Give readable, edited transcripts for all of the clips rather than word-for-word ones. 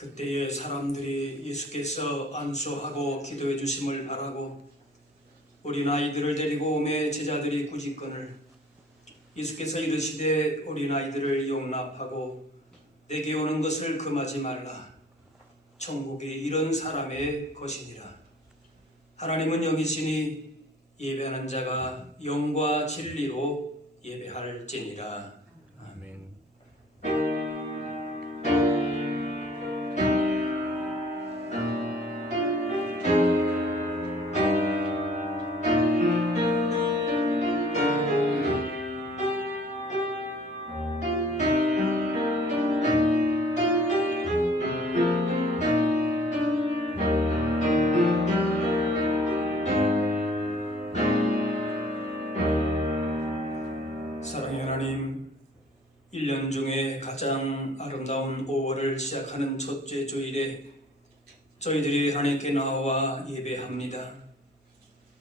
그때에 사람들이 예수께서 안수하고 기도해 주심을 바라고 어린 아이들을 데리고 오매 제자들이 꾸짖거늘 예수께서 이르시되 어린 아이들을 용납하고 내게 오는 것을 금하지 말라. 천국이 이런 사람의 것이니라. 하나님은 영이시니 예배하는 자가 영과 진리로 예배할지니라. 아멘. 사랑의 하나님, 1년 중에 가장 아름다운 5월을 시작하는 첫째 주일에 저희들이 하나님께 나와 예배합니다.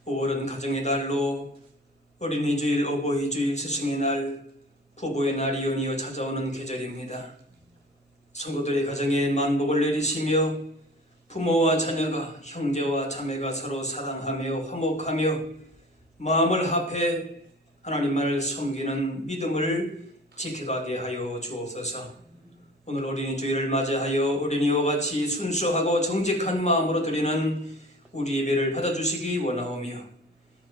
5월은 가정의 달로 어린이 주일, 어버이 주일, 스승의 날, 부부의 날이 연이어 찾아오는 계절입니다. 성도들의 가정에 만복을 내리시며 부모와 자녀가, 형제와 자매가 서로 사랑하며 화목하며 마음을 합해 하나님을 섬기는 믿음을 지켜가게 하여 주옵소서. 오늘 어린이 주일을 맞이하여 어린이와 같이 순수하고 정직한 마음으로 드리는 우리 예배를 받아주시기 원하오며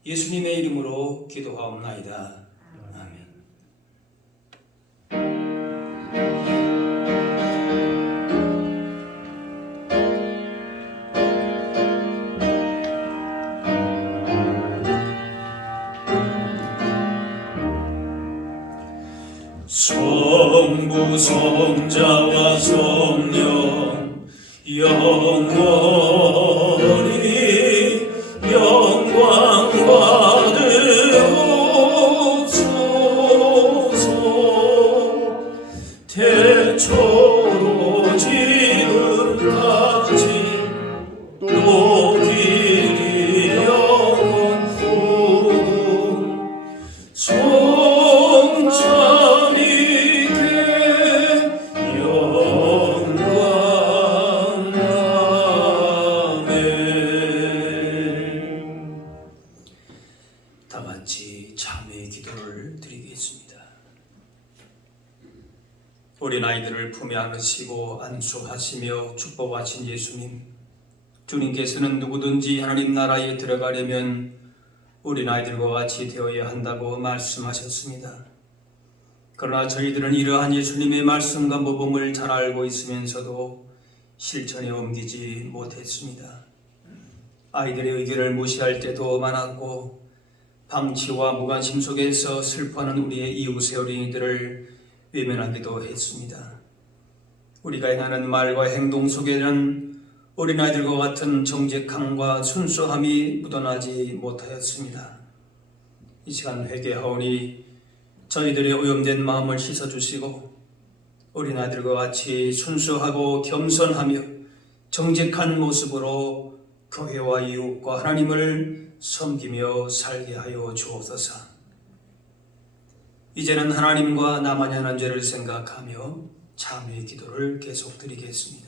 예수님의 이름으로 기도하옵나이다. 아멘. 성부 성자와 성령 영원히 영광 받으옵소서. 태초로 지금까지 또 길이 영원후 다 같이 참회의 기도를 드리겠습니다. 어린 아이들을 품에 안으시고 안수하시며 축복하신 예수님, 주님께서는 누구든지 하나님 나라에 들어가려면 어린 아이들과 같이 되어야 한다고 말씀하셨습니다. 그러나 저희들은 이러한 예수님의 말씀과 모범을 잘 알고 있으면서도 실천에 옮기지 못했습니다. 아이들의 의견을 무시할 때도 많았고 방치와 무관심 속에서 슬퍼하는 우리의 이웃의 어린이들을 외면하기도 했습니다. 우리가 행하는 말과 행동 속에는 어린아이들과 같은 정직함과 순수함이 묻어나지 못하였습니다. 이 시간 회개하오니 저희들의 오염된 마음을 씻어주시고 어린아이들과 같이 순수하고 겸손하며 정직한 모습으로 교회와 이웃과 하나님을 섬기며 살게 하여 주옵소서. 이제는 하나님과 나만이 하는 죄를 생각하며 참회의 기도를 계속 드리겠습니다.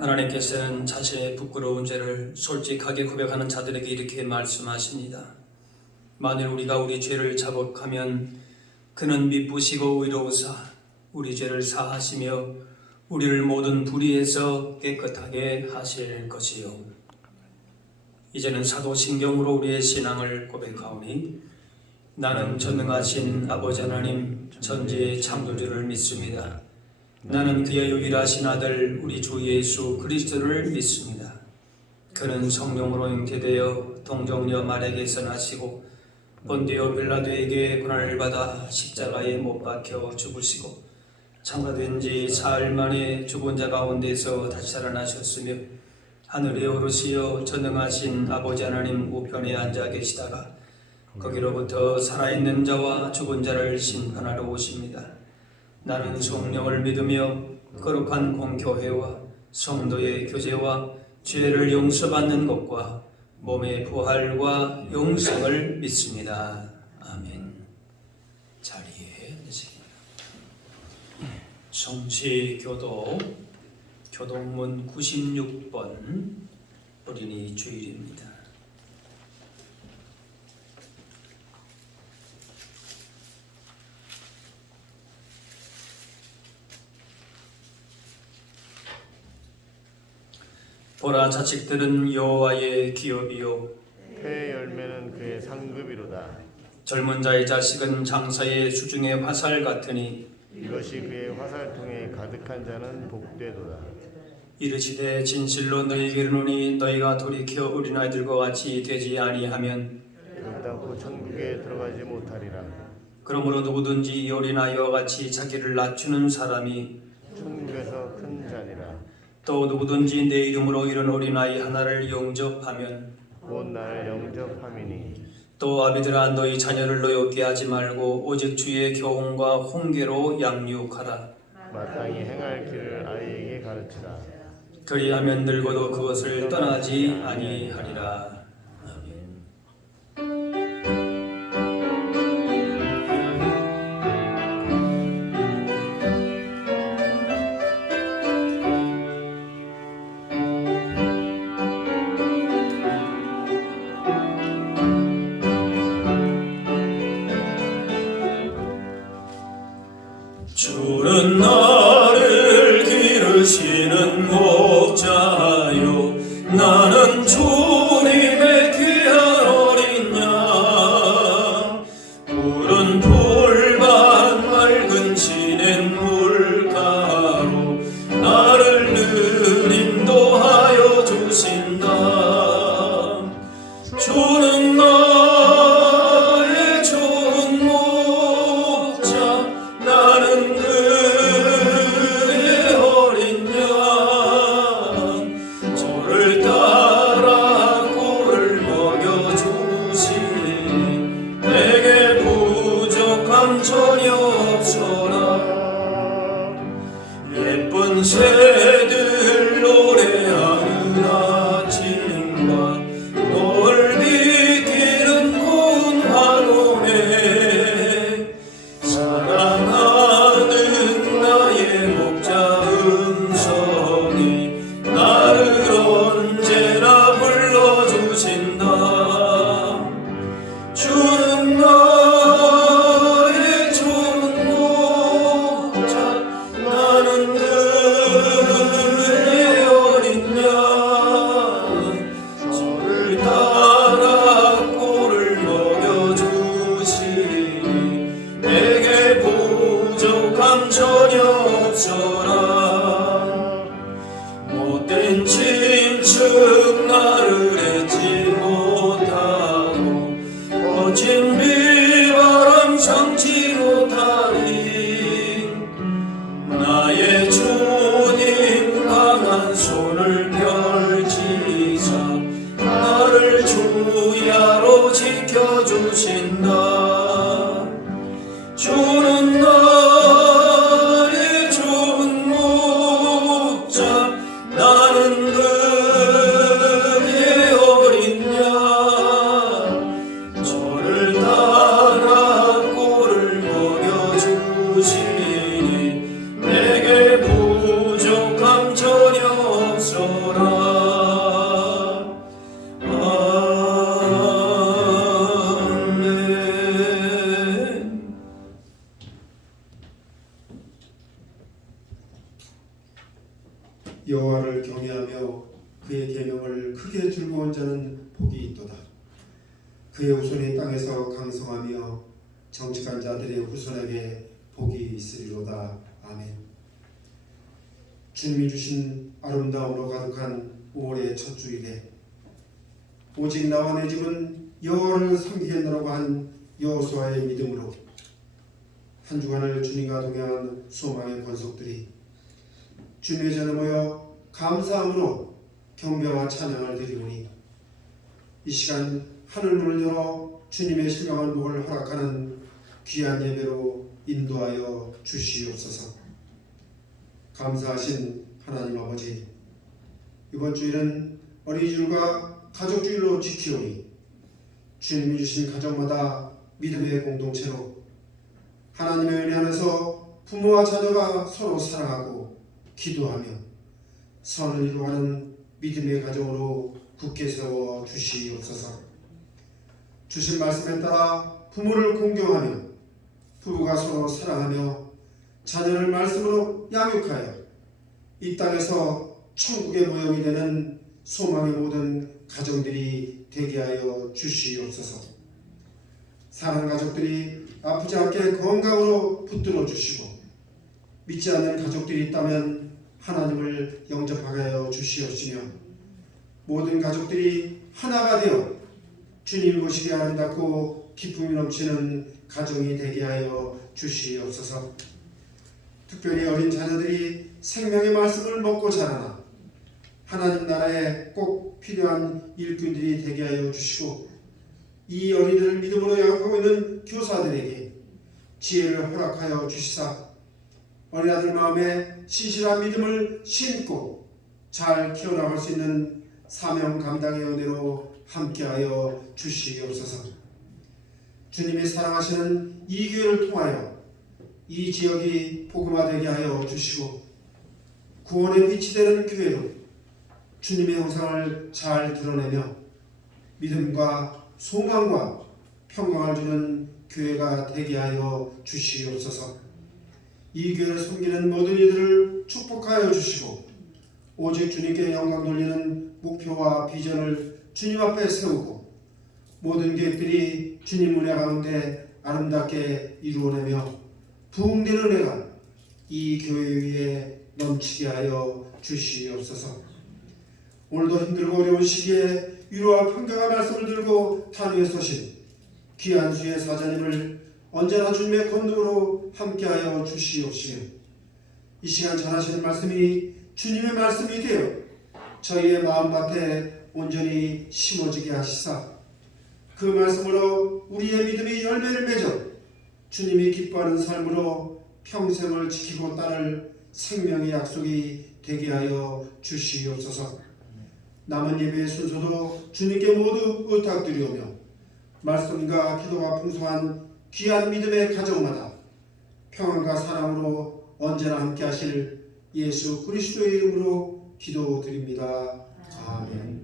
하나님께서는 자신의 부끄러운 죄를 솔직하게 고백하는 자들에게 이렇게 말씀하십니다. 만일 우리가 우리 죄를 자복하면 그는 미쁘시고 의로우사 우리 죄를 사하시며 우리를 모든 불의에서 깨끗하게 하실 것이요. 이제는 사도신경으로 우리의 신앙을 고백하오니 나는 전능하신 아버지 하나님 전지의 창조주를 믿습니다. 나는 그의 유일하신 아들 우리 주 예수 그리스도를 믿습니다. 그는 성령으로 잉태되어 동정녀 마리아에게서 나시고 본디오 빌라도에게 고난을 받아 십자가에 못 박혀 죽으시고 장가된 지 사흘 만에 죽은 자 가운데서 다시 살아나셨으며 하늘에 오르시어 전능하신 아버지 하나님 우편에 앉아 계시다가 거기로부터 살아있는 자와 죽은 자를 심판하러 오십니다. 나는 성령을 믿으며 거룩한 공교회와 성도의 교제와 죄를 용서받는 것과 몸의 부활과 영생을 믿습니다. 아멘. 자리에 앉으세요. 성시교도 교동문 96번 어린이 주일입니다. 보라, 자식들은 여호와의 기업이요 폐의 열매는 그의 상급이로다. 젊은 자의 자식은 장사의 수중의 화살 같으니 이것이 그의 화살통에 가득한 자는 복되도다. 이르시되 진실로 너희에게 이르노니 너희가 돌이켜 어린아이들과 같이 되지 아니하면 결단코 천국에 들어가지 못하리라. 그러므로 누구든지 이 어린아이와 같이 자기를 낮추는 사람이 천국에서 큰 자니라. 또 누구든지 내 이름으로 이런 어린아이 하나를 영접하면 곧 나를 영접함이니. 또 아비들아 너희 자녀를 노엽게 하지 말고 오직 주의 교훈과 훈계로 양육하라. 마땅히 행할 길을 아이에게 가르치라. 그리하면 늙어도 그것을 떠나지 아니하리라. 주는 나를 기르시는 목자요 나는 주님의 귀한 어린 양 푸른 풀밭 맑은 진행 물가로 나를 늘 인도하여 주신다. 주는 나의 좋은 목자 나는 그의 어린 양 저를 따라 꿀을 먹여주시니 내게 부족함 전혀 없어라. 예쁜 새들 노래하는 아침과 노을 비키는 군 환호에 사랑하는 나의 목자 음성이 나를 언제나 불러주신다. 주는 나의 좋은 목자 나는 그의 어린 양 저를 따라 꿀을 먹여주시니 내게 부족함 전혀 없어라. 못된 짐승 나를 잊지 못하고 거친 비바람 삼지 못하리. 나의 주님 강한 손을 펼치사 나를 주야로 지켜주신다. 주는 나의 좋은 목자 나는 그의 어린 양 저를 따라 꿀을 먹여주시니 내게 부족함 전혀 없어라. 아멘. 여호와를 경외하며 그의 계명을 크게 즐거운 자는 복이 있도다. 그의 후손이 땅에서 강성하며 정직한 자들의 후손에게 복이 있으리로다. 아멘. 주님이 주신 아름다움으로 가득한 5월의 첫 주일에 오직 나와 내 집은 여호와를 섬기겠노라고 한 여호수아의 믿음으로 한 주간을 주님과 동행한 소망의 권속들이 주님의 전에 모여 감사함으로 경배와 찬양을 드리오니 이 시간 하늘 문을 열어 주님의 실감한 복을 허락하는 귀한 예배로 인도하여 주시옵소서. 감사하신 하나님 아버지, 이번 주일은 어린이주일과 가족주일로 지키오니 주님이 주신 가정마다 믿음의 공동체로 하나님의 은혜 안에서 부모와 자녀가 서로 사랑하고 기도하며 선을 이루어가는 믿음의 가정으로 굳게 세워 주시옵소서. 주신 말씀에 따라 부모를 공경하며 부부가 서로 사랑하며 자녀를 말씀으로 양육하여 이 땅에서 천국의 모형이 되는 소망의 모든 가정들이 되게 하여 주시옵소서. 사랑하는 가족들이 아프지 않게 건강으로 붙들어 주시고 믿지 않는 가족들이 있다면 하나님을 영접하게 하여 주시옵시며 모든 가족들이 하나가 되어 주님을 보시기에 아름답고 기쁨이 넘치는 가정이 되게 하여 주시옵소서. 특별히 어린 자녀들이 생명의 말씀을 먹고 자라나 하나님 나라에 꼭 필요한 일꾼들이 되게 하여 주시고 이 어린이들을 믿음으로 양육하고 있는 교사들에게 지혜를 허락하여 주시사 어린아들 마음에 신실한 믿음을 심고 잘 키워나갈 수 있는 사명 감당의 은혜로 함께하여 주시옵소서. 주님이 사랑하시는 이 교회를 통하여 이 지역이 복음화되게 하여 주시고 구원의 빛이 되는 교회로 주님의 형상을 잘 드러내며 믿음과 소망과 평강을 주는 교회가 되게 하여 주시옵소서. 이 교회를 섬기는 모든 이들을 축복하여 주시고 오직 주님께 영광 돌리는 목표와 비전을 주님 앞에 세우고 모든 계획들이 주님 은혜 가운데 아름답게 이루어내며 부흥되는 은혜가 이 교회 위에 넘치게 하여 주시옵소서. 오늘도 힘들고 어려운 시기에 위로와 평강의 말씀을 들고 탄위에 서신 귀한 주의 사자님을 언제나 주님의 권능으로 함께하여 주시옵시며 이 시간 전하시는 말씀이 주님의 말씀이 되어 저희의 마음밭에 온전히 심어지게 하시사 그 말씀으로 우리의 믿음이 열매를 맺어 주님이 기뻐하는 삶으로 평생을 지키고 따를 생명의 약속이 되게 하여 주시옵소서. 남은 예배의 순서도 주님께 모두 부탁드리오며 말씀과 기도가 풍성한 귀한 믿음의 가정마다 평안과 사랑으로 언제나 함께 하실 예수 그리스도의 이름으로 기도드립니다. 아멘.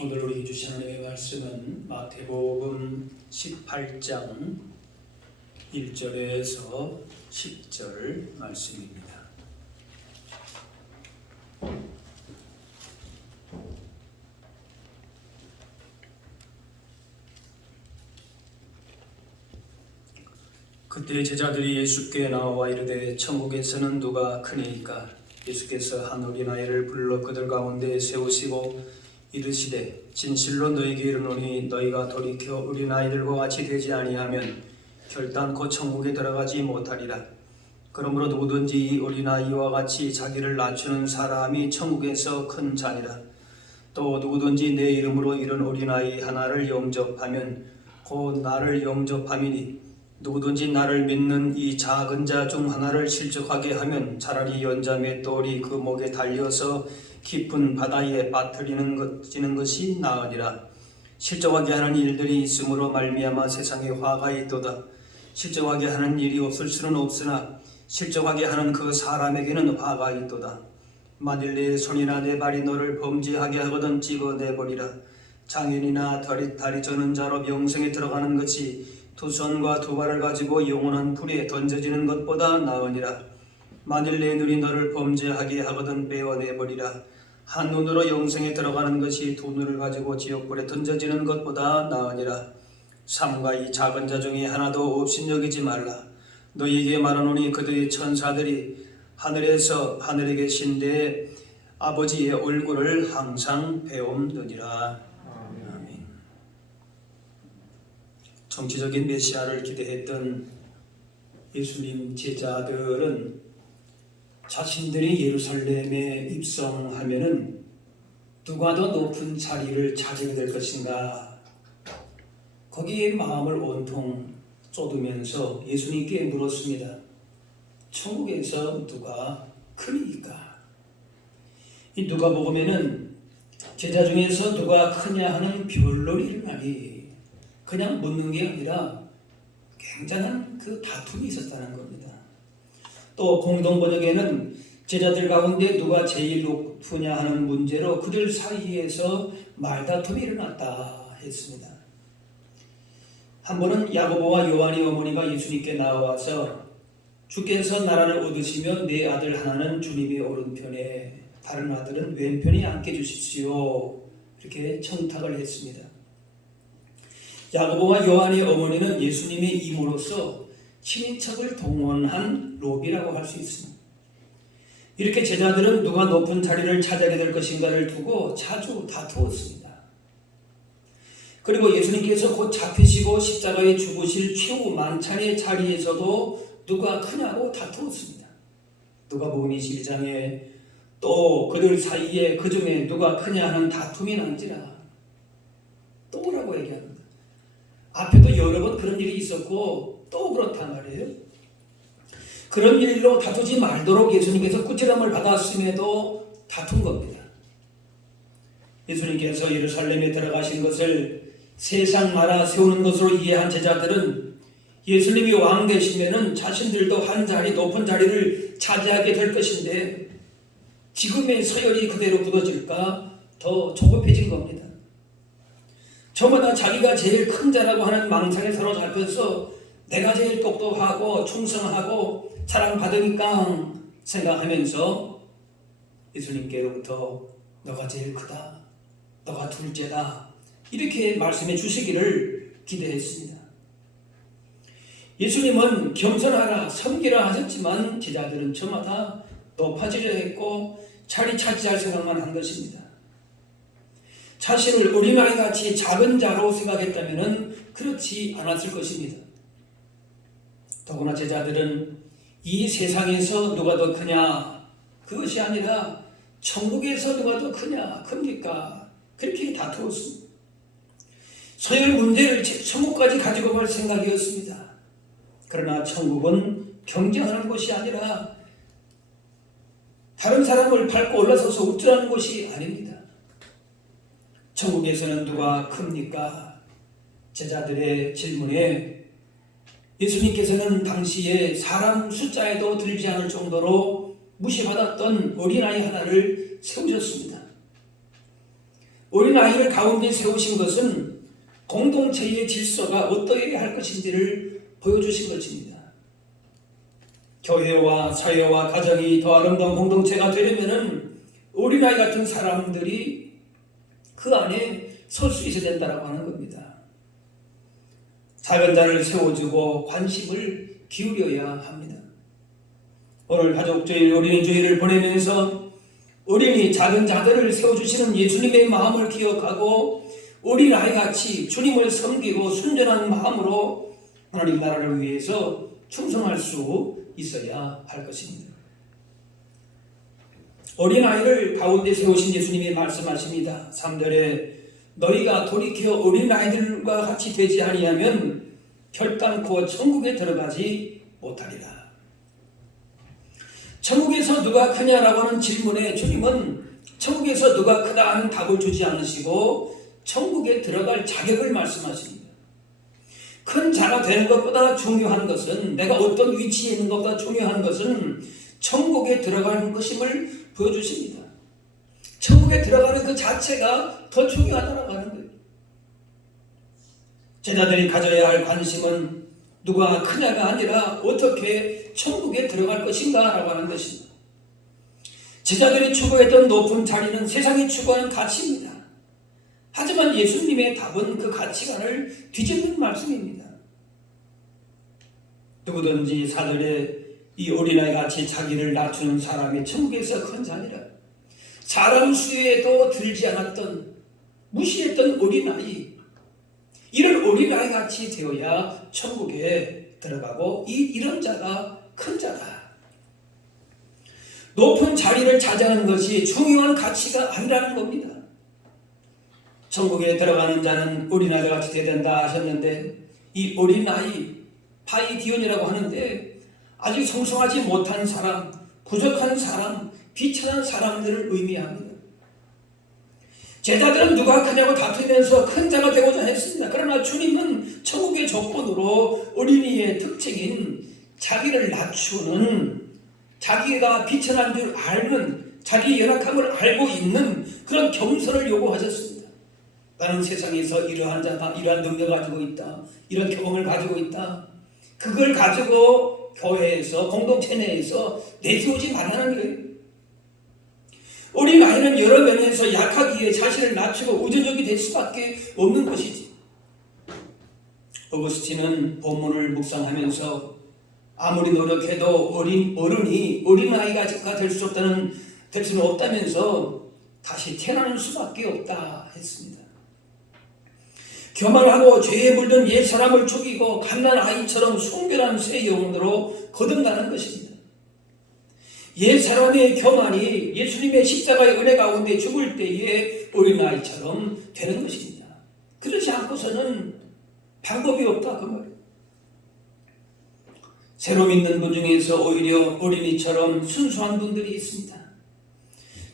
오늘 우리 주신 하나님의 말씀은 마태복음 18장 1절에서 10절 말씀입니다. 그때 제자들이 예수께 나와 이르되 천국에서는 누가 크니까? 예수께서 한 어린아이를 불러 그들 가운데 세우시고 이르시되 진실로 너희에게 이르노니 너희가 돌이켜 어린아이들과 같이 되지 아니하면 결단코 천국에 들어가지 못하리라. 그러므로 누구든지 이 어린아이와 같이 자기를 낮추는 사람이 천국에서 큰 자니라. 또 누구든지 내 이름으로 이런 어린아이 하나를 영접하면 곧 나를 영접함이니 누구든지 나를 믿는 이 작은 자 중 하나를 실족하게 하면 차라리 연자 맷돌이 그 목에 달려서 깊은 바다에 빠뜨리는 것이 나으니라. 실족하게 하는 일들이 있으므로 말미암아 세상에 화가 있도다. 실족하게 하는 일이 없을 수는 없으나 실족하게 하는 그 사람에게는 화가 있도다. 만일 내 손이나 내 발이 너를 범죄하게 하거든 찍어내버리라. 장인이나 다리 저는 자로 영생에 들어가는 것이 두 손과 두 발을 가지고 영원한 불에 던져지는 것보다 나으니라. 만일 내 눈이 너를 범죄하게 하거든 빼어내버리라. 한눈으로 영생에 들어가는 것이 두 눈을 가지고 지옥불에 던져지는 것보다 나으니라. 삼가 이 작은 자 중에 하나도 업신여기지 말라. 너희에게 말하노니 그들의 천사들이 하늘에 계신 내 아버지의 얼굴을 항상 배움느니라. 아멘. 정치적인 메시아를 기대했던 예수님 제자들은 자신들이 예루살렘에 입성하면은 누가 더 높은 자리를 차지하게 될 것인가, 거기에 마음을 온통 쏟으면서 예수님께 물었습니다. 천국에서 누가 크니까? 이 누가복음에는 제자 중에서 누가 크냐 하는 변론이 일어나니 그냥 묻는 게 아니라 굉장한 그 다툼이 있었다는 겁니다. 또 공동번역에는 제자들 가운데 누가 제일 높으냐 하는 문제로 그들 사이에서 말다툼이 일어났다 했습니다. 한 번은 야고보와 요한의 어머니가 예수님께 나와서 주께서 나라를 얻으시면 내 아들 하나는 주님의 오른편에 다른 아들은 왼편에 앉게 해주십시오, 이렇게 청탁을 했습니다. 야고보와 요한의 어머니는 예수님의 이모로서 친인척을 동원한 로비라고 할 수 있습니다. 이렇게 제자들은 누가 높은 자리를 차지하게 될 것인가를 두고 자주 다투었습니다. 그리고 예수님께서 곧 잡히시고 십자가에 죽으실 최후 만찬의 자리에서도 누가 크냐고 다투었습니다. 누가복음 22장에 또 그들 사이에 그 중에 누가 크냐 하는 다툼이 난지라 또라고 얘기합니다. 앞에도 여러 번 그런 일이 있었고 또 그렇단 말이에요. 그런 일로 다투지 말도록 예수님께서 꾸지람을 받았음에도 다툰 겁니다. 예수님께서 예루살렘에 들어가신 것을 세상 나라 세우는 것으로 이해한 제자들은 예수님이 왕 되시면은 자신들도 한 자리 높은 자리를 차지하게 될 것인데 지금의 서열이 그대로 굳어질까 더 조급해진 겁니다. 저마다 자기가 제일 큰 자라고 하는 망상에 사로잡혀서 내가 제일 똑똑하고 충성하고 사랑받으니까 생각하면서 예수님께로부터 너가 제일 크다, 너가 둘째다, 이렇게 말씀해 주시기를 기대했습니다. 예수님은 겸손하라, 섬기라 하셨지만 제자들은 저마다 높아지려 했고 자리 차지할 생각만 한 것입니다. 자신을 어린아이같이 작은 자로 생각했다면 그렇지 않았을 것입니다. 더구나 제자들은 이 세상에서 누가 더 크냐, 그것이 아니라 천국에서 누가 더 크냐, 큽니까? 그렇게 다투었습니다. 서열 문제를 천국까지 가지고 갈 생각이었습니다. 그러나 천국은 경쟁하는 곳이 아니라 다른 사람을 밟고 올라서서 우쭐하는 곳이 아닙니다. 천국에서는 누가 큽니까? 제자들의 질문에 예수님께서는 당시에 사람 숫자에도 들지 않을 정도로 무시받았던 어린아이 하나를 세우셨습니다. 어린아이를 가운데 세우신 것은 공동체의 질서가 어떠해야 할 것인지를 보여주신 것입니다. 교회와 사회와 가정이 더 아름다운 공동체가 되려면 어린아이 같은 사람들이 그 안에 설 수 있어야 된다고 하는 겁니다. 작은 자를 세워주고 관심을 기울여야 합니다. 오늘 가족주일, 어린이주일을 보내면서 어린이 작은 자들을 세워주시는 예수님의 마음을 기억하고 어린아이같이 주님을 섬기고 순전한 마음으로 하나님 나라를 위해서 충성할 수 있어야 할 것입니다. 어린아이를 가운데 세우신 예수님이 말씀하십니다. 3절에 너희가 돌이켜 어린아이들과 같이 되지 아니하면 결단코 천국에 들어가지 못하리라. 천국에서 누가 크냐라고 하는 질문에 주님은 천국에서 누가 크다 하는 답을 주지 않으시고 천국에 들어갈 자격을 말씀하십니다. 큰 자가 되는 것보다 중요한 것은, 내가 어떤 위치에 있는 것보다 중요한 것은 천국에 들어가는 것임을 보여주십니다. 천국에 들어가는 그 자체가 더 중요하다고 하는 거예요. 제자들이 가져야 할 관심은 누가 크냐가 아니라 어떻게 천국에 들어갈 것인가 라고 하는 것입니다. 제자들이 추구했던 높은 자리는 세상이 추구하는 가치입니다. 하지만 예수님의 답은 그 가치관을 뒤집는 말씀입니다. 누구든지 사절에 이 어린아이 같이 자기를 낮추는 사람이 천국에서 큰 자니라. 사람 수에도 들지 않았던, 무시했던 어린아이, 이런 어린아이 같이 되어야 천국에 들어가고 이런 자가 큰 자다. 높은 자리를 차지하는 것이 중요한 가치가 아니라는 겁니다. 천국에 들어가는 자는 어린아이 같이 되어야 된다 하셨는데, 이 어린아이 파이디온이라고 하는데 아직 성숙하지 못한 사람, 부족한 사람, 비천한 사람들을 의미합니다. 제자들은 누가 크냐고 다투면서 큰 자가 되고자 했습니다. 그러나 주님은 천국의 조건으로 어린이의 특징인 자기를 낮추는, 자기가 비천한 줄 알는, 자기 연약함을 알고 있는 그런 겸손을 요구하셨습니다. 나는 세상에서 이러한 자다, 이러한 능력을 가지고 있다, 이런 경험을 가지고 있다. 그걸 가지고 교회에서, 공동체 내에서 내세우지 말라는 거예요. 어린아이는 여러 면에서 약하기에 자신을 낮추고 의존적이 될 수밖에 없는 것이지. 어거스틴은 본문을 묵상하면서 아무리 노력해도 어른이 어린아이가 될 수는 없다면서 다시 태어나는 수밖에 없다 했습니다. 교만하고 죄에 물든 옛 사람을 죽이고 갓난 아이처럼 순결한 새 영혼으로 거듭나는 것입니다. 옛 사람의 교만이 예수님의 십자가의 은혜 가운데 죽을 때에 어린아이처럼 되는 것입니다. 그렇지 않고서는 방법이 없다 그 말이에요. 새로 믿는 분 중에서 오히려 어린이처럼 순수한 분들이 있습니다.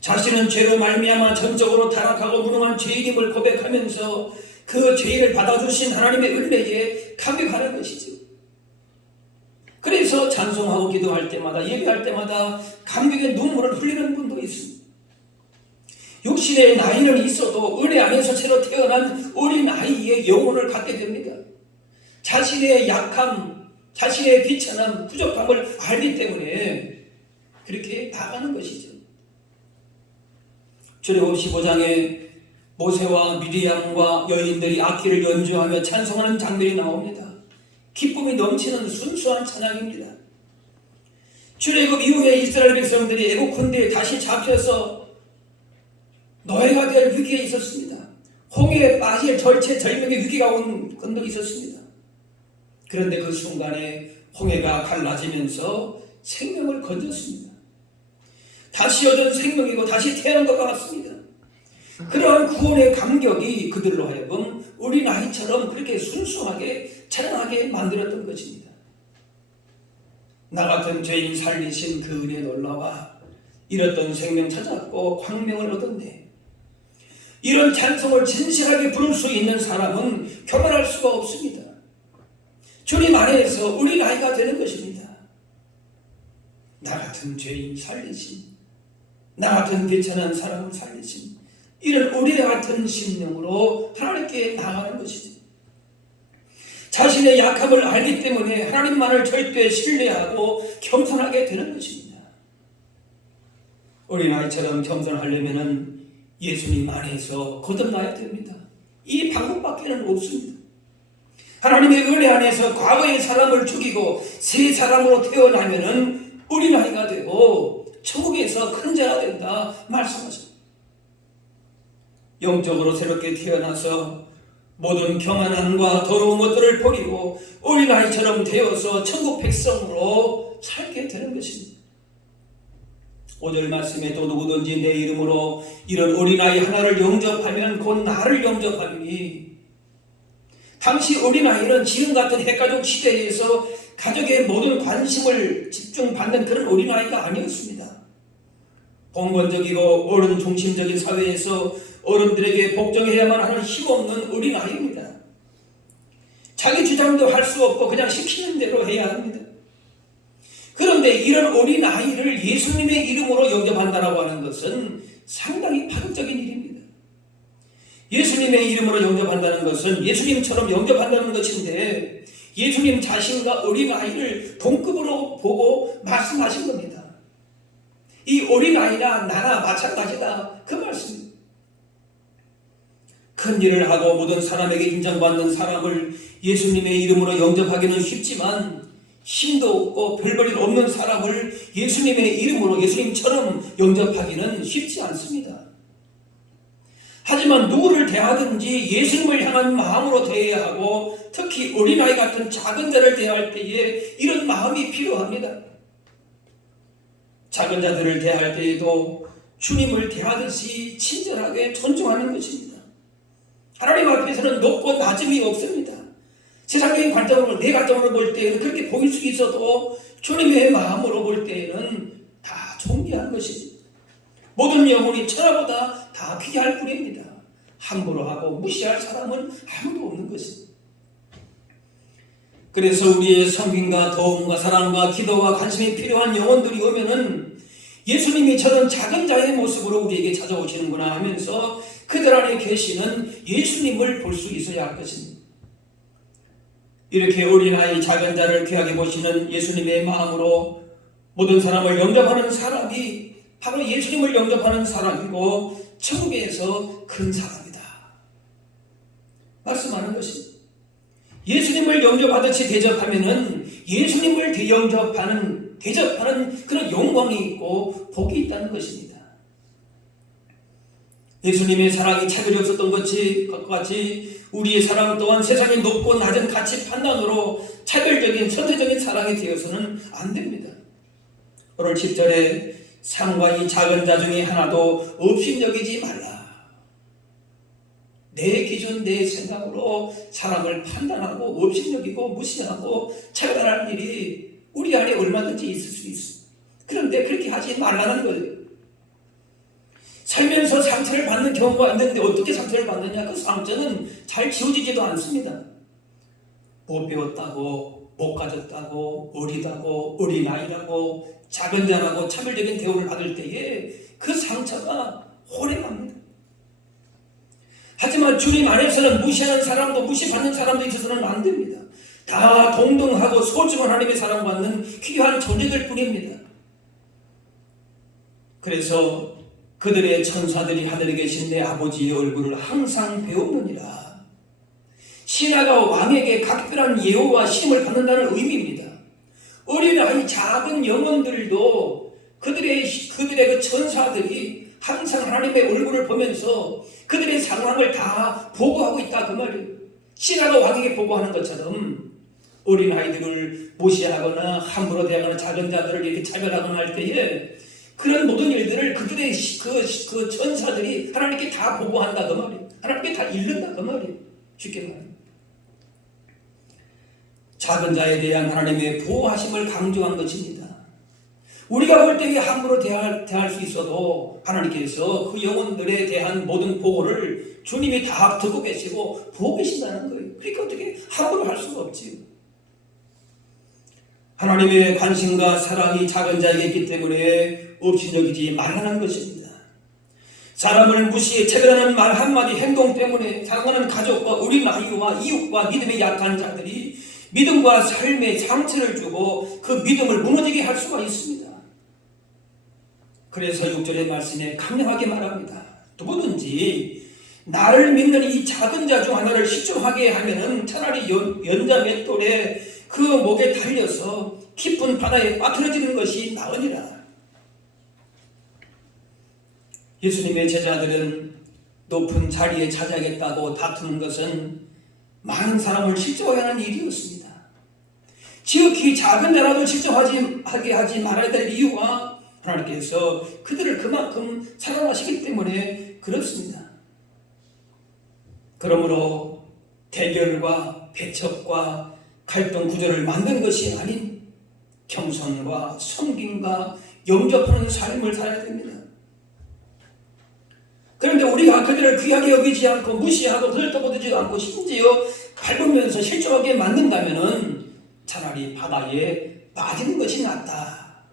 자신은 죄로 말미암아 전적으로 타락하고 무능한 죄인임을 고백하면서 그 죄인을 받아주신 하나님의 은혜에 감격하는 것이죠. 그래서 찬송하고 기도할 때마다, 예배할 때마다 감격의 눈물을 흘리는 분도 있습니다. 육신의 나이는 있어도 은혜 안에서 새로 태어난 어린아이의 영혼을 갖게 됩니다. 자신의 약함, 자신의 비천함, 부족함을 알기 때문에 그렇게 나가는 것이죠. 출애굽 15장에 모세와 미리암과 여인들이 악기를 연주하며 찬송하는 장면이 나옵니다. 기쁨이 넘치는 순수한 찬양입니다. 출애굽 이후에 이스라엘 백성들이 애국 군대에 다시 잡혀서 노예가 될 위기에 있었습니다. 홍해에 빠질 절체절명의 위기가 온 건도 있었습니다. 그런데 그 순간에 홍해가 갈라지면서 생명을 건졌습니다. 다시 얻은 생명이고 다시 태어난 것 같습니다. 그러한 구원의 감격이 그들로 하여금 어린아이처럼 그렇게 순수하게 찬양하게 만들었던 것입니다. 나 같은 죄인 살리신 그 은혜 놀라와 잃었던 생명 찾았고 광명을 얻었네. 이런 찬송을 진실하게 부를 수 있는 사람은 교만할 수가 없습니다. 주님 안에서 어린아이가 되는 것입니다. 나 같은 죄인 살리신, 나 같은 비천한 사람을 살리신, 이런 우리 같은 심령으로 하나님께 나아가는 것이죠. 자신의 약함을 알기 때문에 하나님만을 절대 신뢰하고 겸손하게 되는 것입니다. 어린아이처럼 겸손하려면 예수님 안에서 거듭나야 됩니다. 이 방법밖에는 없습니다. 하나님의 은혜 안에서 과거의 사람을 죽이고 새 사람으로 태어나면은 어린아이가 되고 천국에서 큰 자가 된다 말씀하십니다. 영적으로 새롭게 태어나서 모든 경안함과 더러운 것들을 버리고 어린아이처럼 되어서 천국 백성으로 살게 되는 것입니다. 5절 말씀에도 누구든지 내 이름으로 이런 어린아이 하나를 영접하면 곧 나를 영접하리니, 당시 어린아이는 지금 같은 핵가족 시대에서 가족의 모든 관심을 집중받는 그런 어린아이가 아니었습니다. 봉건적이고 어른 중심적인 사회에서 어른들에게 복종해야만 하는 힘없는 어린아이입니다. 자기 주장도 할 수 없고 그냥 시키는 대로 해야 합니다. 그런데 이런 어린아이를 예수님의 이름으로 영접한다고 하는 것은 상당히 파격적인 일입니다. 예수님의 이름으로 영접한다는 것은 예수님처럼 영접한다는 것인데, 예수님 자신과 어린아이를 동급으로 보고 말씀하신 겁니다. 이 어린아이나 나나 마찬가지다. 그 말씀입니다. 큰 일을 하고 모든 사람에게 인정받는 사람을 예수님의 이름으로 영접하기는 쉽지만 힘도 없고 별 볼 일 없는 사람을 예수님의 이름으로 예수님처럼 영접하기는 쉽지 않습니다. 하지만 누구를 대하든지 예수님을 향한 마음으로 대해야 하고 특히 어린아이 같은 작은 자를 대할 때에 이런 마음이 필요합니다. 작은 자들을 대할 때에도 주님을 대하듯이 친절하게 존중하는 것입니다. 하나님 앞에서는 높고 낮음이 없습니다. 세상적인 관점으로 내 관점으로 볼 때에는 그렇게 보일 수 있어도 주님의 마음으로 볼 때에는 다 존귀한 것입니다. 모든 영혼이 천하보다 다 귀할 뿐입니다. 함부로 하고 무시할 사람은 아무도 없는 것입니다. 그래서 우리의 섬김과 도움과 사랑과 기도와 관심이 필요한 영혼들이 오면은 예수님이 저런 작은 자의 모습으로 우리에게 찾아오시는구나 하면서 그들 안에 계시는 예수님을 볼 수 있어야 할 것입니다. 이렇게 어린아이 작은 자를 귀하게 보시는 예수님의 마음으로 모든 사람을 영접하는 사람이 바로 예수님을 영접하는 사람이고 천국에서 큰 사람이다 말씀하는 것입니다. 예수님을 영접하듯이 대접하면은 예수님을 대접하는 그런 영광이 있고 복이 있다는 것입니다. 예수님의 사랑이 차별이 없었던 것과 같이 우리의 사랑 또한 세상의 높고 낮은 가치 판단으로 차별적인 선택적인 사랑이 되어서는 안 됩니다. 오늘 10절에 상과 이 작은 자 중에 하나도 업신여기지 말라. 내 기준 내 생각으로 사람을 판단하고 업신여기고 무시하고 차별할 일이 우리 안에 얼마든지 있을 수 있어. 그런데 그렇게 하지 말라는 거예요. 살면서 상처를 받는 경우가 있는데 어떻게 상처를 받느냐? 그 상처는 잘 지워지지도 않습니다. 못 배웠다고, 못 가졌다고, 어리다고, 어린아이라고, 작은 자라고 차별적인 대우를 받을 때에 그 상처가 오래 갑니다. 하지만 주님 안에서는 무시하는 사람도 무시받는 사람도 있어서는 안 됩니다. 다 동등하고 소중한 하나님의 사랑받는 귀한 존재들 뿐입니다. 그래서 그들의 천사들이 하늘에 계신 내 아버지의 얼굴을 항상 배우느니라. 신하가 왕에게 각별한 예우와 심을 받는다는 의미입니다. 어린아이 작은 영혼들도 그들의 그 천사들이 항상 하나님의 얼굴을 보면서 그들의 상황을 다 보고하고 있다 그 말이에요. 신하가 왕에게 보고하는 것처럼 어린아이들을 무시하거나 함부로 대하거나 작은 자들을 이렇게 차별하거나 할 때에 그런 모든 일들을 그들의 그 천사들이 하나님께 다 보고한다 그 말이에요. 하나님께 다 읽는다 그 말이에요. 쉽게 말하면 작은 자에 대한 하나님의 보호하심을 강조한 것입니다. 우리가 볼 때에 함부로 대할 수 있어도 하나님께서 그 영혼들에 대한 모든 보호를 주님이 다 듣고 계시고 보고 계신다는 거예요. 그러니까 어떻게 함부로 할 수가 없지요. 하나님의 관심과 사랑이 작은 자에게 있기 때문에 업신여기지 말라는 것입니다. 사람을 무시해 차별하는 말 한마디 행동 때문에 사랑하는 가족과 어린 아이와 이웃과 믿음의 약한 자들이 믿음과 삶에 상처를 주고 그 믿음을 무너지게 할 수가 있습니다. 그래서 6절의 말씀에 강력하게 말합니다. 누구든지 나를 믿는 이 작은 자 중 하나를 실종하게 하면은 차라리 연자 맷돌에 그 목에 달려서 깊은 바다에 빠뜨려지는 것이 나으니라. 예수님의 제자들은 높은 자리에 차지하겠다고 다투는 것은 많은 사람을 실족하게 하는 일이었습니다. 지극히 작은 자라도 실족하게 하지 말아야 될 이유가 하나님께서 그들을 그만큼 사랑하시기 때문에 그렇습니다. 그러므로 대결과 배척과 갈등 구조를 만든 것이 아닌 겸손과 섬김과 영접하는 삶을 살아야 됩니다. 그런데 우리가 그들을 귀하게 여기지 않고 무시하고 들떠보지도 않고 심지어 밟으면서 실족하게 만든다면 차라리 바다에 빠지는 것이 낫다.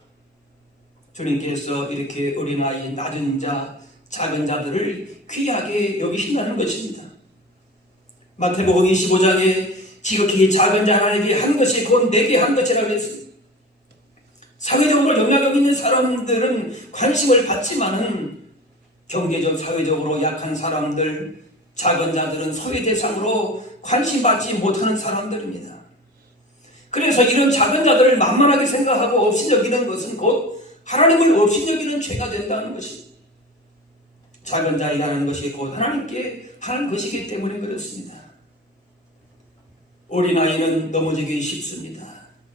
주님께서 이렇게 어린아이, 낮은 자, 작은 자들을 귀하게 여기신다는 것입니다. 마태복음 25장에 지극히 작은 자 하나님이 한 것이 곧 내게 한 것이라고 했습니다. 사회적으로 영향력 있는 사람들은 관심을 받지만은 경제적, 사회적으로 약한 사람들, 작은 자들은 소외 대상으로 관심받지 못하는 사람들입니다. 그래서 이런 작은 자들을 만만하게 생각하고 없이 여기는 것은 곧 하나님을 없이 여기는 죄가 된다는 것입니다. 작은 자이라는 것이 곧 하나님께 하는 것이기 때문에 그렇습니다. 어린아이는 넘어지기 쉽습니다.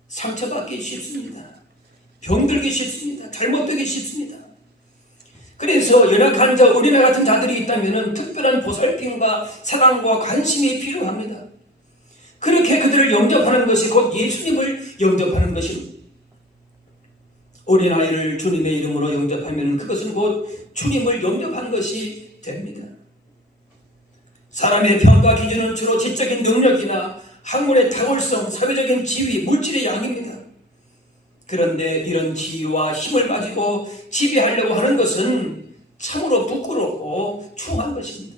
상처받기 쉽습니다. 병들기 쉽습니다. 잘못되기 쉽습니다. 그래서 연약한 자, 어린아이 같은 자들이 있다면 특별한 보살핌과 사랑과 관심이 필요합니다. 그렇게 그들을 영접하는 것이 곧 예수님을 영접하는 것입니다. 어린아이를 주님의 이름으로 영접하면 그것은 곧 주님을 영접한 것이 됩니다. 사람의 평가 기준은 주로 지적인 능력이나 학문의 탁월성, 사회적인 지위, 물질의 양입니다. 그런데 이런 지위와 힘을 가지고 지배하려고 하는 것은 참으로 부끄럽고 추한 것입니다.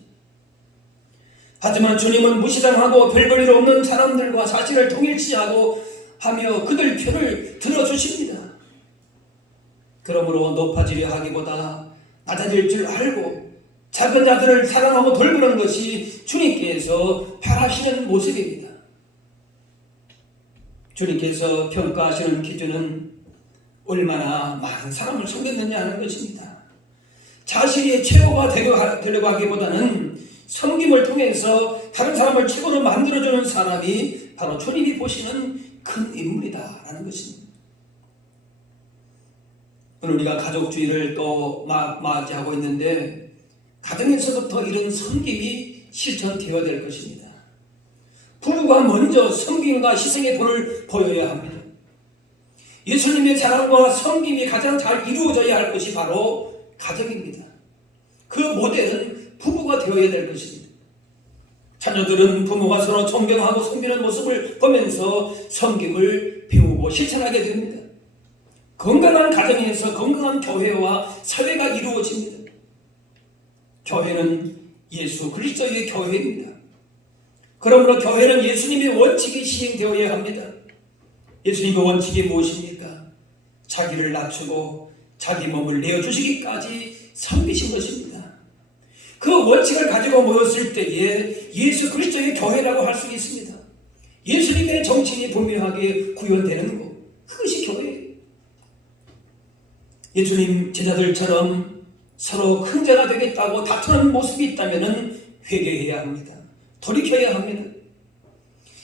하지만 주님은 무시당하고 별 볼일 없는 사람들과 사실을 통일치하고 하며 그들 편을 들어주십니다. 그러므로 높아지려 하기보다 낮아질 줄 알고 작은 자들을 사랑하고 돌보는 것이 주님께서 바라시는 모습입니다. 주님께서 평가하시는 기준은 얼마나 많은 사람을 섬겼느냐 하는 것입니다. 자신이 최고가 되려고 하기보다는 섬김을 통해서 다른 사람을 최고로 만들어주는 사람이 바로 주님이 보시는 큰 인물이다라는 것입니다. 오늘 우리가 가족주의를 또 맞이하고 있는데 가정에서부터 이런 섬김이 실천되어야 될 것입니다. 부부가 먼저 섬김과 희생의 도를 보여야 합니다. 예수님의 사랑과 섬김이 가장 잘 이루어져야 할 것이 바로 가정입니다. 그 모델은 부부가 되어야 될 것입니다. 자녀들은 부모가 서로 존경하고 섬기는 모습을 보면서 섬김을 배우고 실천하게 됩니다. 건강한 가정에서 건강한 교회와 사회가 이루어집니다. 교회는 예수 그리스도의 교회입니다. 그러므로 교회는 예수님의 원칙이 시행되어야 합니다. 예수님의 원칙이 무엇입니까? 자기를 낮추고 자기 몸을 내어주시기까지 섬기신 것입니다. 그 원칙을 가지고 모였을 때에 예수 그리스도의 교회라고 할 수 있습니다. 예수님의 정신이 분명하게 구현되는 것, 그것이 교회예요. 예수님 제자들처럼 서로 형제가 되겠다고 다투는 모습이 있다면 회개해야 합니다. 돌이켜야 합니다.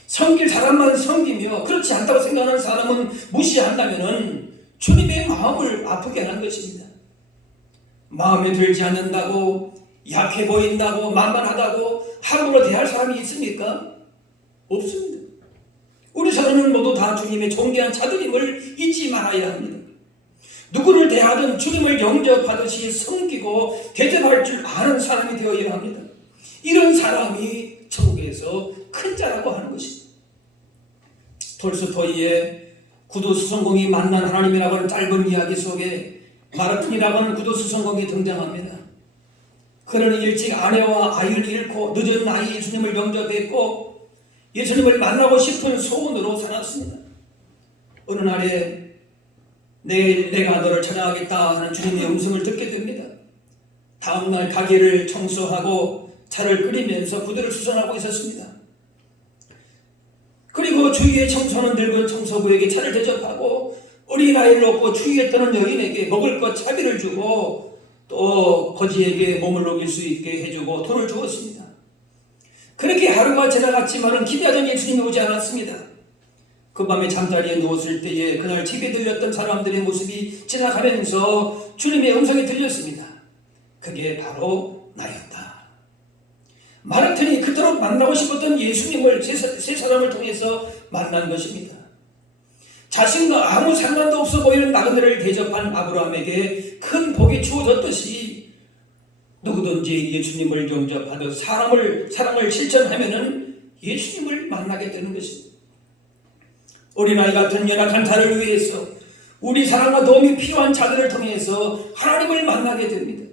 섬길 사람만 섬기며 그렇지 않다고 생각하는 사람은 무시한다면 주님의 마음을 아프게 하는 것입니다. 마음에 들지 않는다고, 약해 보인다고, 만만하다고 함부로 대할 사람이 있습니까? 없습니다. 우리 사람은 모두 다 주님의 존귀한 자들임을 잊지 말아야 합니다. 누구를 대하든 주님을 영접하듯이 섬기고 대접할 줄 아는 사람이 되어야 합니다. 이런 사람이 천국에서 큰 자라고 하는 것입니다. 톨스토이의 구도수성공이 만난 하나님이라고 하는 짧은 이야기 속에 마르틴이라고 하는 구도수성공이 등장합니다. 그는 일찍 아내와 아이를 잃고 늦은 나이에 예수님을 영접했고 예수님을 만나고 싶은 소원으로 살았습니다. 어느 날에 내일 내가 너를 찾아가겠다 하는 주님의 음성을 듣게 됩니다. 다음날 가게를 청소하고 차를 끓이면서 부대를 수선하고 있었습니다. 그리고 주위에 청소하는 늙은 청소부에게 차를 대접하고 어린아이를 놓고 주위에 떠는 여인에게 먹을 것 차비를 주고 또 거지에게 몸을 녹일 수 있게 해주고 돈을 주었습니다. 그렇게 하루가 지나갔지만 기대하던 예수님이 오지 않았습니다. 그 밤에 잠자리에 누웠을 때에 그날 집에 들렸던 사람들의 모습이 지나가면서 주님의 음성이 들렸습니다. 그게 바로 나였다. 마르틴이 그토록 만나고 싶었던 예수님을 세 사람을 통해서 만난 것입니다. 자신과 아무 상관도 없어 보이는 나그네를 대접한 아브라함에게 큰 복이 주어졌듯이 누구든지 예수님을 영접하듯 사랑을 실천하면은 예수님을 만나게 되는 것입니다. 어린아이 같은 연약한 자를 위해서 우리 사랑과 도움이 필요한 자들을 통해서 하나님을 만나게 됩니다.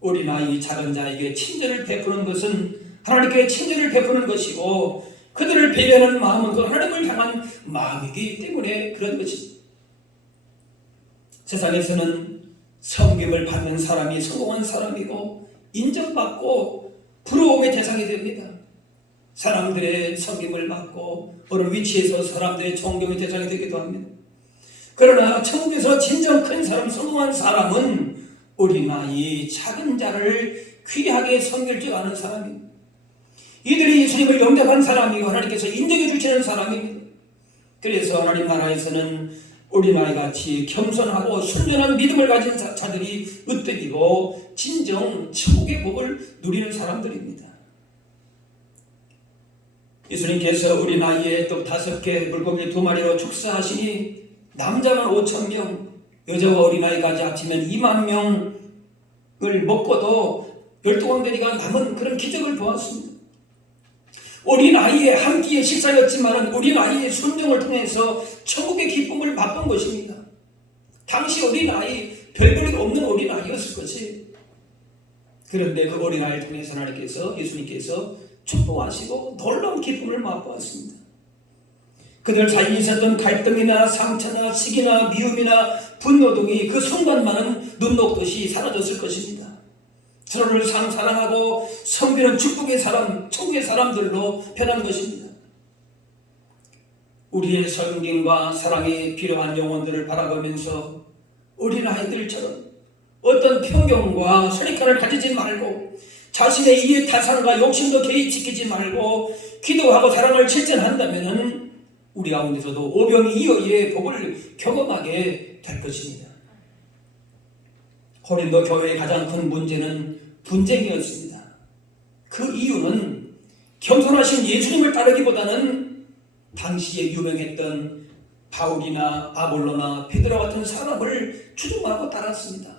어린아이 작은 자에게 친절을 베푸는 것은 하나님께 친절을 베푸는 것이고 그들을 배려하는 마음은 그 하나님을 향한 마음이기 때문에 그런 것입니다. 세상에서는 섬김을 받는 사람이 성공한 사람이고 인정받고 부러움의 대상이 됩니다. 사람들의 섬김을 받고 어느 위치에서 사람들의 존경의 대상이 되기도 합니다. 그러나 천국에서 진정 큰 사람, 성공한 사람은 어린아이, 작은 자를 귀하게 섬길 줄 아는 사람입니다. 이들이 예수님을 영접한 사람이고 하나님께서 인정해 주시는 사람입니다. 그래서 하나님 나라에서는 어린아이같이 겸손하고 순전한 믿음을 가진 자들이 으뜸이고 진정 천국의 복을 누리는 사람들입니다. 예수님께서 어린아이의 떡 5개, 물고기 2마리로 축사하시니 남자는 5,000명, 여자와 어린아이까지 합치면 2만 명을 먹고도 12광대리가 남은 그런 기적을 보았습니다. 어린아이의 한 끼의 식사였지만 어린아이의 순종을 통해서 천국의 기쁨을 맛본 것입니다. 당시 어린아이, 별 볼 일 없는 어린아이였을 것이. 그런데 그 어린아이를 통해서 하나님께서, 예수님께서 축복하시고 놀라운 기쁨을 맛보았습니다. 그들 사이에 있었던 갈등이나 상처나 시기나 미움이나 분노 등이 그 순간만은 눈 녹듯이 사라졌을 것입니다. 서로를 사랑하고 섬기는 축복의 사람, 천국의 사람들로 변한 것입니다. 우리의 섬김과 사랑이 필요한 영혼들을 바라보면서 어린아이들처럼 어떤 편견과 선입관을 가지지 말고 자신의 이해 타산과 욕심도 개의시키지 말고 기도하고 사랑을 실천한다면 우리 가운데서도 오병이어의 복을 경험하게 될 것입니다. 고린도 교회의 가장 큰 문제는 분쟁이었습니다. 그 이유는 겸손하신 예수님을 따르기보다는 당시에 유명했던 바울이나 아볼로나 베드로 같은 사람을 추종하고 따랐습니다.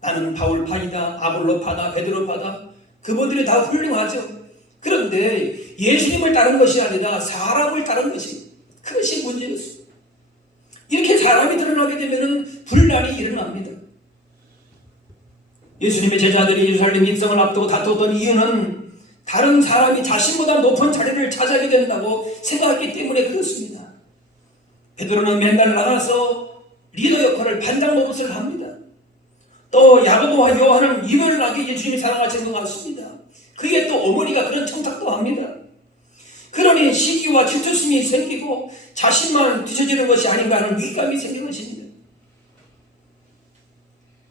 나는 바울 파이다, 아볼로 파다, 베드로 파다. 그분들이 다 훌륭하죠. 그런데 예수님을 따른 것이 아니라 사람을 따른 것이 그것이 문제였습니다. 이렇게 사람이 드러나게 되면 분란이 일어납니다. 예수님의 제자들이 예루살렘 입성을 앞두고 다투었던 이유는 다른 사람이 자신보다 높은 자리를 차지하게 된다고 생각했기 때문에 그렇습니다. 베드로는 맨날 나가서 리더 역할을 반장 노릇을 합니다. 또 야고보와 요한은 유별나게 예수님이 사랑하시는 것 같습니다. 그게 또 어머니가 그런 청탁도 합니다. 그러니 시기와 질투심이 생기고 자신만 뒤처지는 것이 아닌가 하는 위기감이 생긴 것입니다.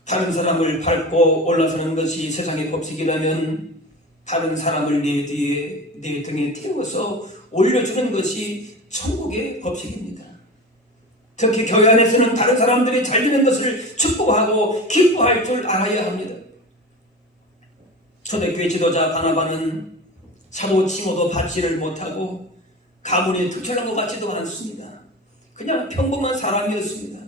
다른 사람을 밟고 올라서는 것이 세상의 법칙이라면 다른 사람을 내 뒤에, 내 등에 태워서 올려주는 것이 천국의 법칙입니다. 특히 교회 안에서는 다른 사람들이 잘 되는 것을 축복하고 기뻐할 줄 알아야 합니다. 초대교회 지도자 바나바는 사도 칭호도 받지를 못하고 가문이 특별한 것 같지도 않습니다. 그냥 평범한 사람이었습니다.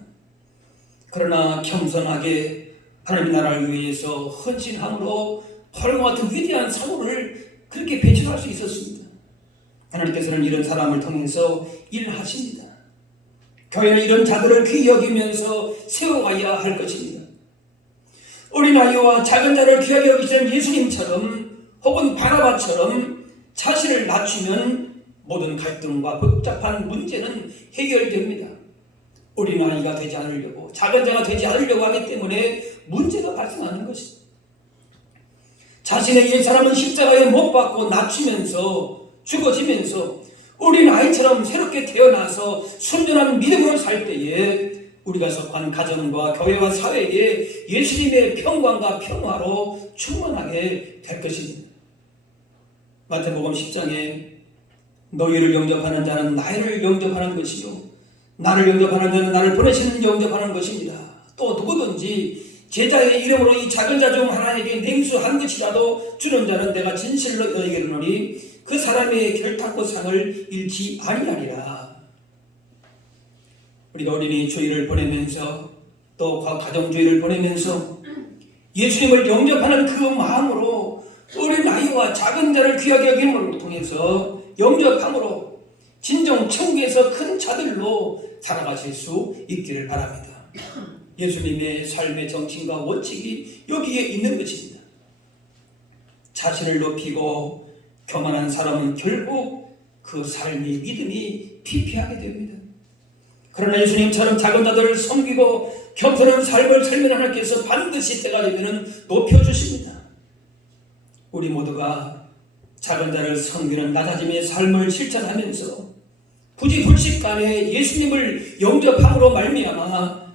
그러나 겸손하게 하나님 나라를 위해서 헌신함으로 바울과 같은 위대한 사도를 그렇게 배출할 수 있었습니다. 하나님께서는 이런 사람을 통해서 일하십니다. 교회는 이런 자들을 귀히 여기면서 세워가야 할 것입니다. 어린아이와 작은 자를 귀하게 여기시는 예수님처럼 혹은 바나바처럼 자신을 낮추면 모든 갈등과 복잡한 문제는 해결됩니다. 어린아이가 되지 않으려고, 작은 자가 되지 않으려고 하기 때문에 문제가 발생하는 것입니다. 자신의 옛사람은 십자가에 못 박고 낮추면서 죽어지면서 어린아이처럼 새롭게 태어나서 순전한 믿음으로 살 때에 우리가 속한 가정과 교회와 사회에 예수님의 평강과 평화로 충만하게 될 것입니다. 마태복음 10장에 너희를 영접하는 자는 나를 영접하는 것이요 나를 영접하는 자는 나를 보내시는 영접하는 것입니다. 또 누구든지 제자의 이름으로 이 작은 자 중 하나에게 냉수한 것이라도 주는 자는 내가 진실로 너희에게 이르노니 그 사람의 결탄코 상을 잃지 아니하리라. 우리가 어린이 주일을 보내면서 또 가정주일을 보내면서 예수님을 영접하는 그 마음으로 어린아이와 작은 자를 귀하게 여김을 통해서 영접함으로 진정 천국에서 큰 자들로 살아가실 수 있기를 바랍니다. 예수님의 삶의 정신과 원칙이 여기에 있는 것입니다. 자신을 높이고 교만한 사람은 결국 그 삶이 믿음이 피폐하게 됩니다. 그러나 예수님처럼 작은 자들을 섬기고 겸손한 삶을 살면 하나님께서 반드시 때가 되면 높여주십니다. 우리 모두가 작은 자를 섬기는 낮아짐의 삶을 실천하면서 부지불식간에 예수님을 영접함으로 말미암아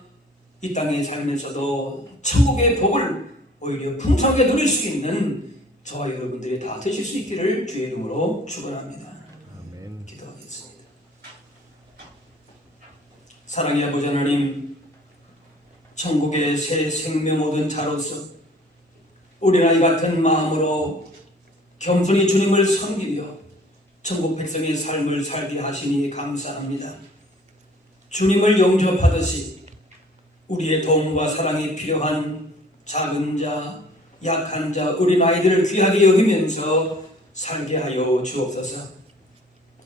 이 땅에 살면서도 천국의 복을 오히려 풍성하게 누릴 수 있는 저와 여러분들이 다 되실 수 있기를 주의 이름으로 축원합니다. 아멘. 기도하겠습니다. 사랑의 아버지 하나님, 천국의 새 생명 얻은 자로서 어린아이 같은 마음으로 겸손히 주님을 섬기며 천국 백성의 삶을 살게 하시니 감사합니다. 주님을 영접하듯이 우리의 도움과 사랑이 필요한 작은 자, 약한 자, 어린아이들을 귀하게 여기면서 살게 하여 주옵소서.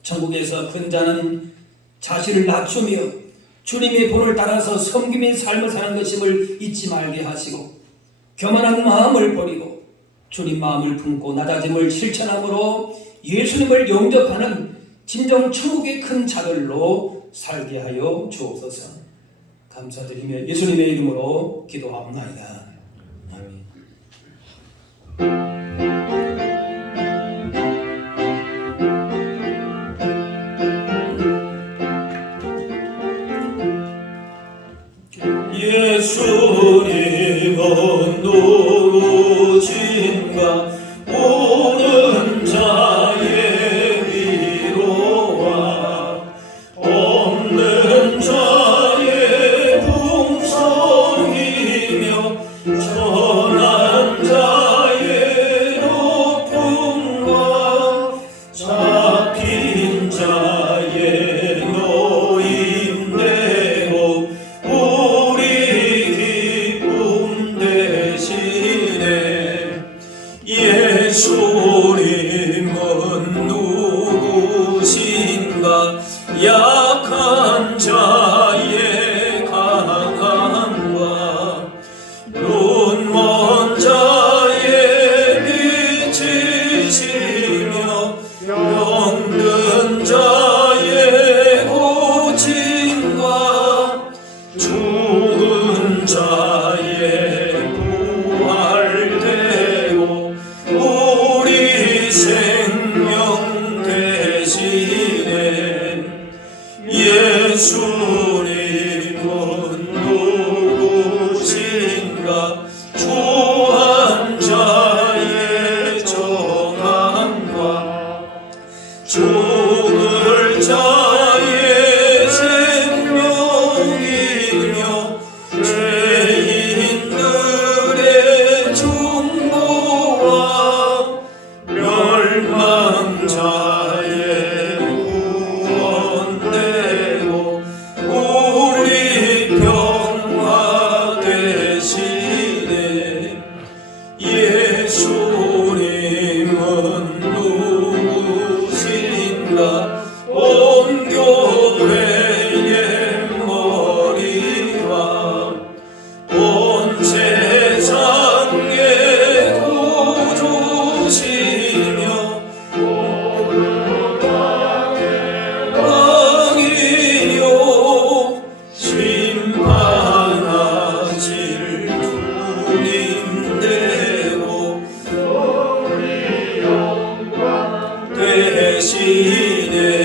천국에서 큰 자는 자신을 낮추며 주님의 본을 따라서 섬김의 삶을 사는 것임을 잊지 말게 하시고 교만한 마음을 버리고 주님 마음을 품고 낮아짐을 실천함으로 예수님을 영접하는 진정 천국의 큰 자들로 살게 하여 주옵소서. 감사드리며 예수님의 이름으로 기도합니다. 아멘. 예수님은 누구신가? 오는 자의 위로와 없는 자의 풍성이며 선한 자의 높음과 잡힌 자의 노임되고 우리 기쁨 되시네. 예수님은 누구신가? 약한 자의 강함과 눈먼 자의 빛이시며 병든 자의 고침과 죽은 자의 부활되고 우리 생명 되시네. 예수님은 누구신가? 주한 자의 정함과 죽을 자의 생명이며 죄인들의 중보와 멸망자의 구원되고 우리 평화 되시네. 예수님은 누구신가? 온 교회의 머리와 온 세상의 구주시며 왕이요 심판하실 주님 되고 되시네.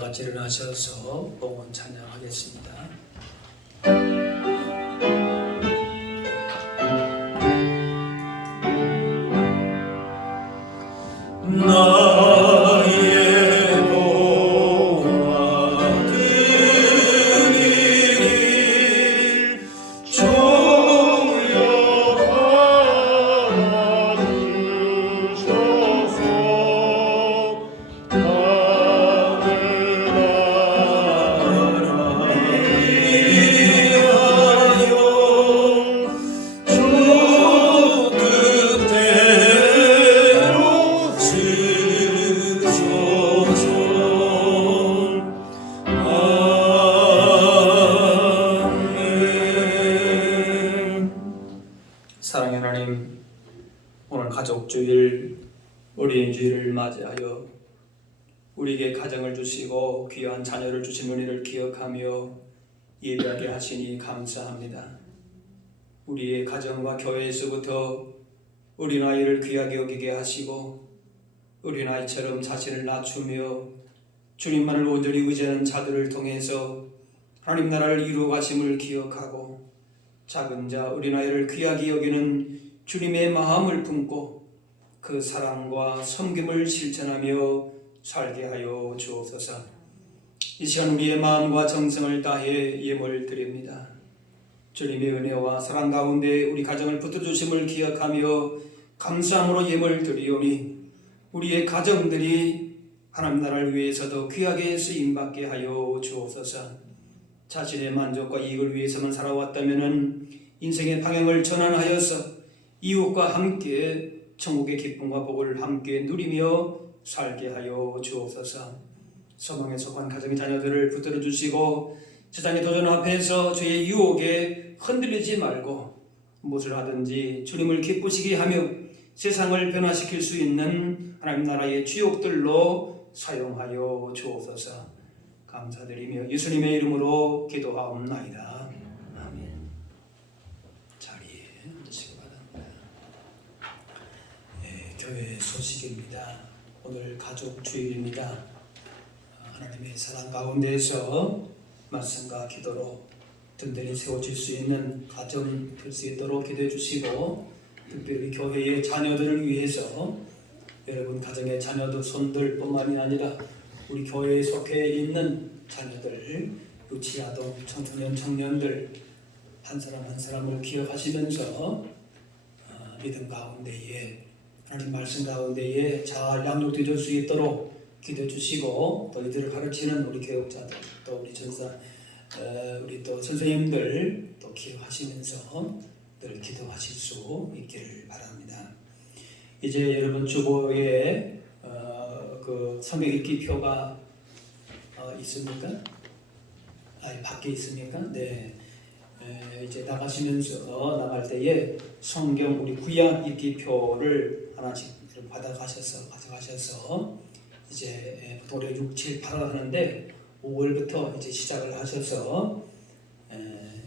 같이 일어나셔서 봉헌 찬양하겠습니다. 나의 보아 드리길 조여하라 주소서. 사랑의 하나님, 오늘 가족주일, 어린이주일을 맞이하여 우리에게 가정을 주시고 귀한 자녀를 주신 은혜를 기억하며 예배하게 하시니 감사합니다. 우리의 가정과 교회에서부터 어린아이를 귀하게 여기게 하시고 어린아이처럼 자신을 낮추며 주님만을 온전히 의지하는 자들을 통해서 하나님 나라를 이루어 가심을 기억하고 작은 자 어린아이를 귀하게 여기는 주님의 마음을 품고 그 사랑과 섬김을 실천하며 살게 하여 주옵소서. 이 시간 우리의 마음과 정성을 다해 예물 드립니다. 주님의 은혜와 사랑 가운데 우리 가정을 붙들어주심을 기억하며 감사함으로 예물 드리오니 우리의 가정들이 하나님 나라를 위해서도 귀하게 쓰임받게 하여 주옵소서. 자신의 만족과 이익을 위해서만 살아왔다면 인생의 방향을 전환하여서 이웃과 함께 천국의 기쁨과 복을 함께 누리며 살게 하여 주옵소서. 소망에 속한 가정의 자녀들을 붙들어 주시고 세상의 도전 앞에서 주의 유혹에 흔들리지 말고 무엇을 하든지 주님을 기쁘시게 하며 세상을 변화시킬 수 있는 하나님 나라의 주역들로 사용하여 주옵소서. 감사드리며 예수님의 이름으로 기도하옵나이다. 아멘. 자리에 앉으시기 바랍니다. 교회 소식입니다. 오늘 가족 주일입니다. 하나님의 사랑 가운데에서 말씀과 기도로 든든히 세워질 수 있는 가정 될 수 있도록 기도해 주시고 특별히 교회의 자녀들을 위해서 여러분 가정의 자녀들 손들 뿐만이 아니라 우리 교회에 속해 있는 자녀들, 유치아동, 청소년, 청년들 한 사람 한 사람을 기억하시면서 믿음 가운데에 하나님 말씀 가운데에 잘 양육되어질 수 있도록 기도해 주시고 또 이들을 가르치는 우리 교육자들 또 우리 전사 우리 또 선생님들 또 기억하시면서 늘 기도하실 수 있기를 바랍니다. 이제 여러분 주보에 그 성경 읽기 표가 있습니까? 밖에 있습니까? 네. 이제 나갈 때에 성경 우리 구약 읽기 표를 하나씩 가져가셔서 이제 보통 6, 7, 8월 하는데 5월부터 이제 시작을 하셔서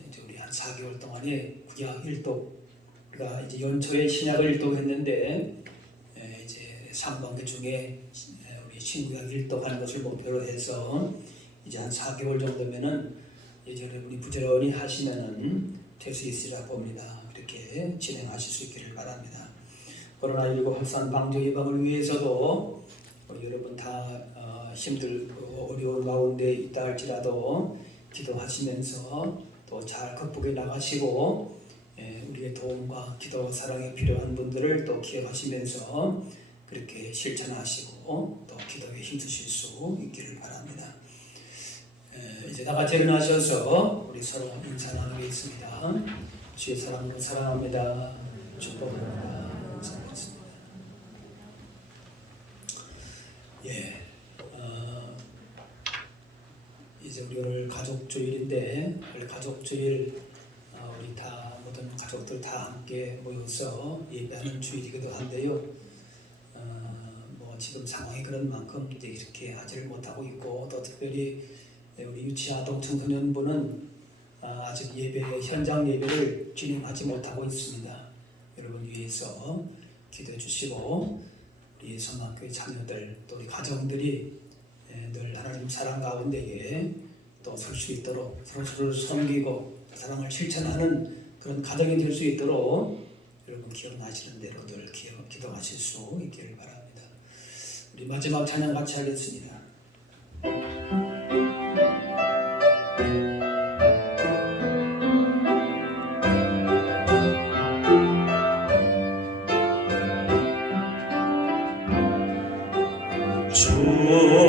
이제 우리 한 4개월 동안에 구약 1독 우리가 이제 연초에 신약을 1독했는데 이제 3번계 중에 우리 신구약 1독 하는 것을 목표로 해서 이제 한 4개월 정도면은 이제 여러분이 부지런히 하시면은 될 수 있으리라 봅니다. 이렇게 진행하실 수 있기를 바랍니다. 코로나19 확산 방지 예방을 위해서도 여러분 다 힘들고 어려운 가운데 있다 할지라도 기도하시면서 또 잘 극복해 나가시고 우리의 도움과 기도와 사랑이 필요한 분들을 또 기억하시면서 그렇게 실천하시고 또 기도에 힘쓰실 수 있기를 바랍니다. 이제 다 같이 일어나셔서 우리 서로 인사 나누겠습니다. 주의 사랑으로 사랑합니다. 축복합니다. 감사합니다. 이제 우리 오늘 가족주일인데 원래 가족주일 우리 다 모든 가족들 다 함께 모여서 예배하는 주일이기도 한데요. 뭐 지금 상황이 그런 만큼 이제 이렇게 하지를 못하고 있고 또 특별히 우리 유치아동 청소년부는 아직 현장 예배를 진행하지 못하고 있습니다. 여러분 위해서 기도해 주시고 우리 선망교회 자녀들 또 우리 가정들이 늘 하나님 사랑 가운데에 또 설 수 있도록 서로서로 섬기고 사랑을 실천하는 그런 가정이 될 수 있도록 여러분 기억나시는 대로 늘 기도하실 수 있기를 바랍니다. 우리 마지막 찬양 같이 하겠습니다.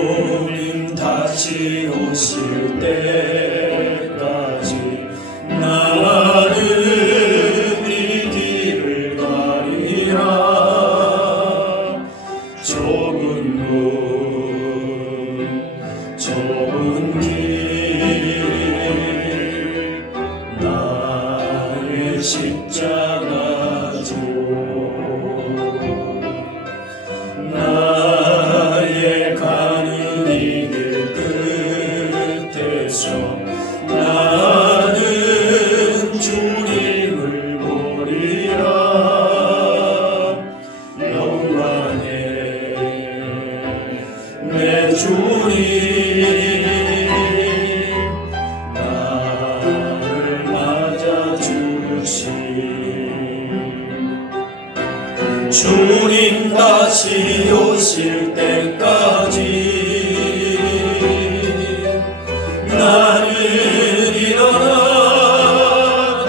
주님 다시 오실 때까지 나는 이 길을 가리라. 좁은 길 나의 십자가 줘 나의 가는 이 길 끝에서 나는 주님을 보리라. 영광의 내 주님 나를 맞아주신 주님 다시 오실 때까지 나는 일어나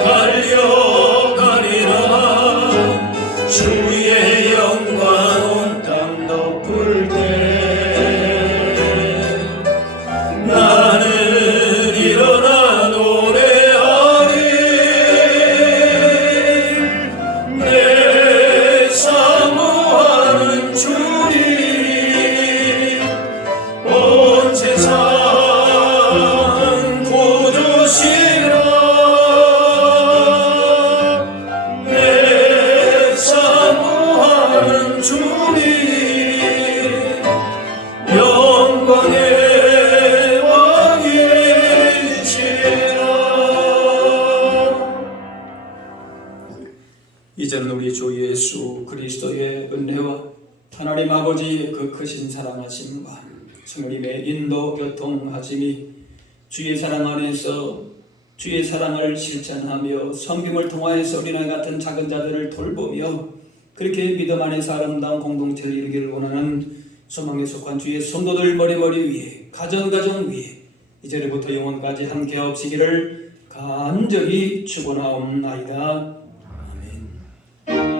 달려가리라. 주의 영광 온 땅 덮을 때 나는 일어나 노래하리. 내 사모하는 주님 온 세상 구주시라. 내 사모하는 주님 영광의 왕이시라. 이제는 우리 주 예수 그리스도의 은혜와 하나님 아버지의 그 크신 사랑하심과 성령님의 인도 교통하심이 주의 사랑 안에서 주의 사랑을 실천하며 섬김을 통하여서 어린아이 같은 작은 자들을 돌보며 그렇게 믿음 안에서 아름다운 공동체를 이루기를 원하는 소망에 속한 주의 성도들 머리머리 위에 가정 위에 이제부터 영원까지 함께 하옵시기를 간절히 축원하옵나이다. 아멘.